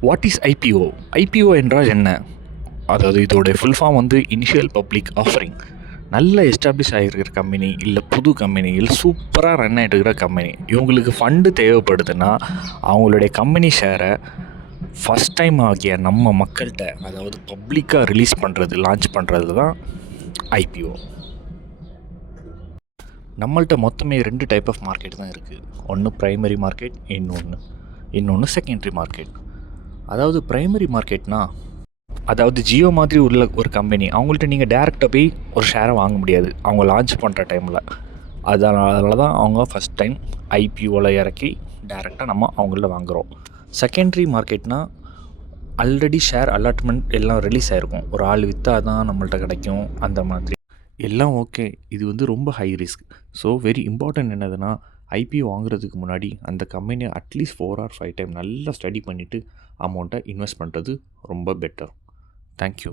What is IPO IPO என்றால் என்ன? அதாவது இதோடைய ஃபுல் ஃபார்ம் வந்து இனிஷியல் பப்ளிக் ஆஃபரிங் நல்ல எஸ்டாப்ளிஷ் ஆகிருக்கிற கம்பெனி இல்லை புது கம்பெனி இல்லை சூப்பராக ரன் ஆகிட்டு இருக்கிற கம்பெனி இவங்களுக்கு ஃபண்டு தேவைப்படுதுன்னா அவங்களுடைய கம்பெனி ஷேரை ஃபஸ்ட் டைம் ஆகிய நம்ம மக்கள்கிட்ட அதாவது பப்ளிக்காக ரிலீஸ் பண்ணுறது லான்ச் பண்ணுறது தான் ஐபிஓ நம்மள்கிட்ட மொத்தமே ரெண்டு டைப் ஆஃப் மார்க்கெட் தான் இருக்குது ஒன்று ப்ரைமரி மார்க்கெட் இன்னொன்று இன்னொன்று செகண்டரி மார்க்கெட் அதாவது ப்ரைமரி மார்க்கெட்னா அதாவது ஜியோ மாதிரி உள்ள ஒரு கம்பெனி அவங்கள்ட்ட நீங்கள் டேரெக்டாக போய் ஒரு ஷேரை வாங்க முடியாது. அவங்க லான்ச் பண்ணுற டைமில் அதனால தான் அவங்க ஃபஸ்ட் டைம் ஐபிஓவில் இறக்கி டேரெக்டாக நம்ம அவங்கள வாங்குகிறோம் செகண்டரி மார்க்கெட்னால் ஆல்ரெடி ஷேர் அலாட்மெண்ட் எல்லாம் ரிலீஸ் ஆகிருக்கும் ஒரு ஆள் விற்றா தான் நம்மள்ட்ட கிடைக்கும் அந்த மாதிரி. எல்லாம் ஓகே இது வந்து ரொம்ப high risk so very important என்னதுன்னா ஐபிஓ வாங்குறதுக்கு முன்னாடி அந்த கம்பெனியை at least four or five time நல்லா ஸ்டடி பண்ணிவிட்டு அமௌண்ட்டை இன்வெஸ்ட் பண்ணுறது ரொம்ப பெட்டர் தேங்க்யூ